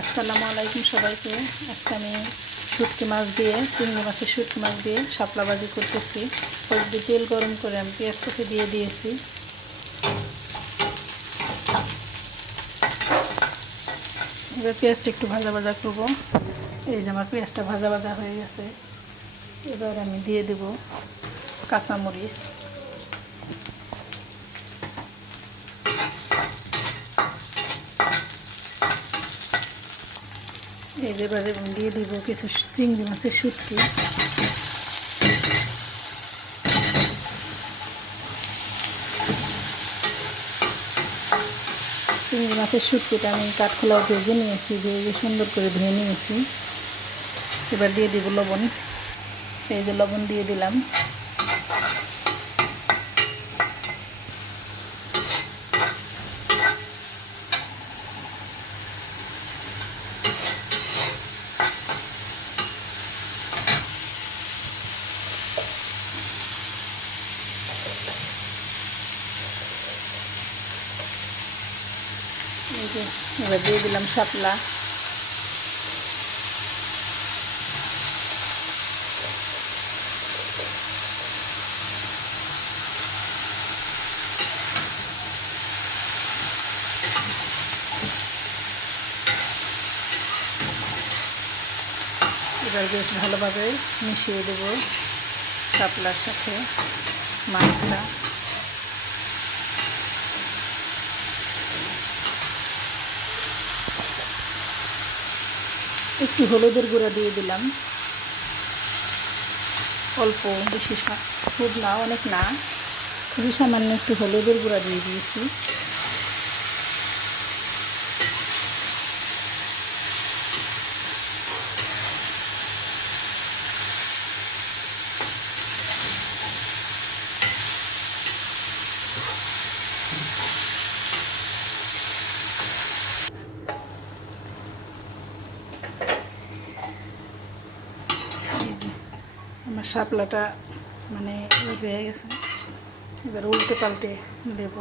আসসালামু আলাইকুম সবাইকে। আজকে আমি শুটকি মাছ দিয়ে, চিংড়ি মাছের শুটকি মাছ দিয়ে শাপলা ভাজি করতেছি হলদি তেল গরম করে আমি পেঁয়াজ কুচি দিয়ে দিয়েছি। এবার পেঁয়াজটা একটু ভাজা ভাজা করব। এই যে আমার পেঁয়াজটা ভাজা ভাজা হয়ে গেছে। এবার আমি দিয়ে দেব কাঁচামরিচ। এই যে এবারে দিয়ে দিব কিছু চিংড়ি মাছের শুটকি। চিংড়ি মাছের শুটকিটা আমি কাঠখোলাও ভেজে নিয়েছি, ভেজে সুন্দর করে ধুয়ে নিয়েছি। এবার দিয়ে দিব লবণ। এই যে লবণ দিয়ে দিলাম। এবার দিয়ে দিলাম শাপলা। এবার বেশ ভালোভাবে মিশিয়ে দেব শাপলার সাথে মাছটা। একটু হলুদের গুঁড়া দিয়ে দিলাম। অল্প বেশি খুব না, অনেক না। খুবই সামান্য একটু হলুদের গুঁড়া দিয়ে দিয়েছি। আমার শাপলাটা মানে ই হয়ে গেছে। এবার উল্টে পাল্টে দেব।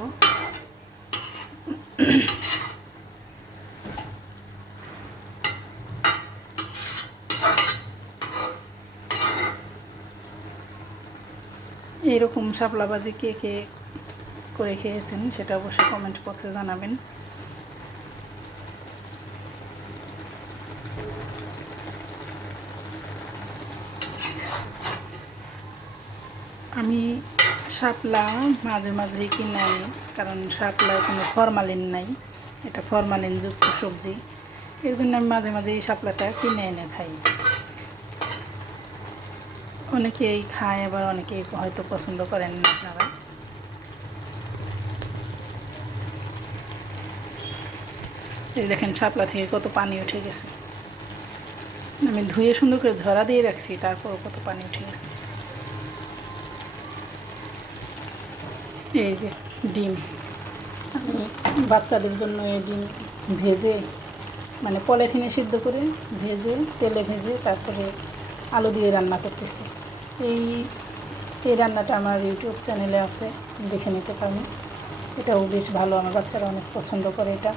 এইরকম শাপলা বাজি কে কে করে খেয়েছেন সেটা অবশ্যই কমেন্ট বক্সে জানাবেন। আমি শাপলা মাঝে মাঝেই কিনে আনি, কারণ শাপলায় কোনো ফরমালিন নাই। এটা ফরমালিন যুক্ত সবজি। এর জন্য আমি মাঝে মাঝে এই শাপলাটা কিনে এনে খাই। অনেকেই খায়, আবার অনেকেই হয়তো পছন্দ করেন না আপনারা। এই দেখেন শাপলা থেকে কত পানি উঠে গেছে। আমি ধুয়ে সুন্দর করে ঝরা দিয়ে রাখছি তারপর কত পানি উঠে গেছে। এই যে ডিম। আমি বাচ্চাদের জন্য এই ডিম ভেজে মানে পলিথিনে সিদ্ধ করে ভেজে, তেলে ভেজে তারপরে আলু দিয়ে রান্না করতেছি। এই এই রান্নাটা আমার ইউটিউব চ্যানেলে আছে, দেখে নিতে পারেন এটাও বেশ ভালো, আমার বাচ্চারা অনেক পছন্দ করে এটা।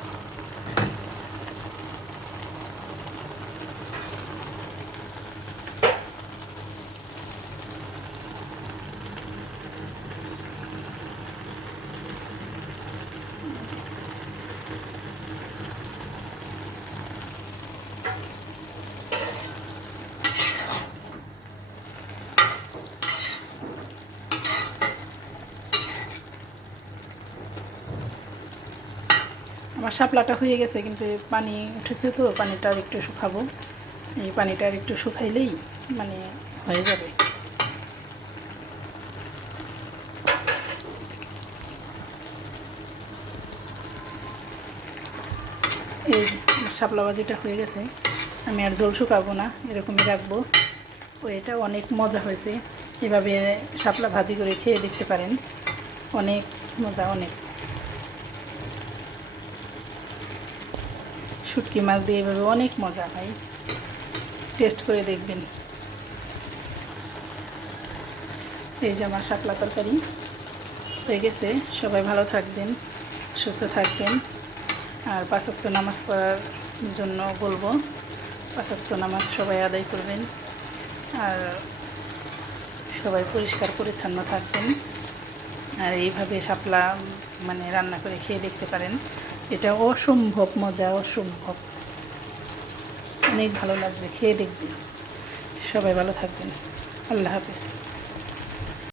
আমার শাপলাটা হয়ে গেছে, কিন্তু পানি উঠেছে তো, পানিটা আর একটু শুকাবো। এই পানিটা আর একটু শুকাইলেই মানে হয়ে যাবে। এই শাপলা ভাজিটা হয়ে গেছে। আমি আর ঝোল শুকাবো না, এরকমই রাখব। ও, এটা অনেক মজা হয়েছে। এভাবে শাপলা ভাজি করে খেয়ে দেখতে পারেন। অনেক মজা, অনেক। শুটকি মাছ দিয়ে এভাবে অনেক মজা হয়। টেস্ট করে দেখবেন। এই যে আমার শাকলা তরকারি হয়ে গেছে। সবাই ভালো থাকবেন, সুস্থ থাকবেন। আর পাঁচক্ত নামাজ পড়ার জন্য বলব পাঁচাত্ত নামাজ সবাই আদায় করবেন। আর সবাই পরিষ্কার পরিচ্ছন্ন থাকবেন। আর এইভাবে শাপলা মানে রান্না করে খেয়ে দেখতে পারেন। এটা অসম্ভব, মজা অসম্ভব। অনেক ভালো লাগবে, খেয়ে দেখবেন। সবাই ভালো থাকবেন। আল্লাহ হাফিজ।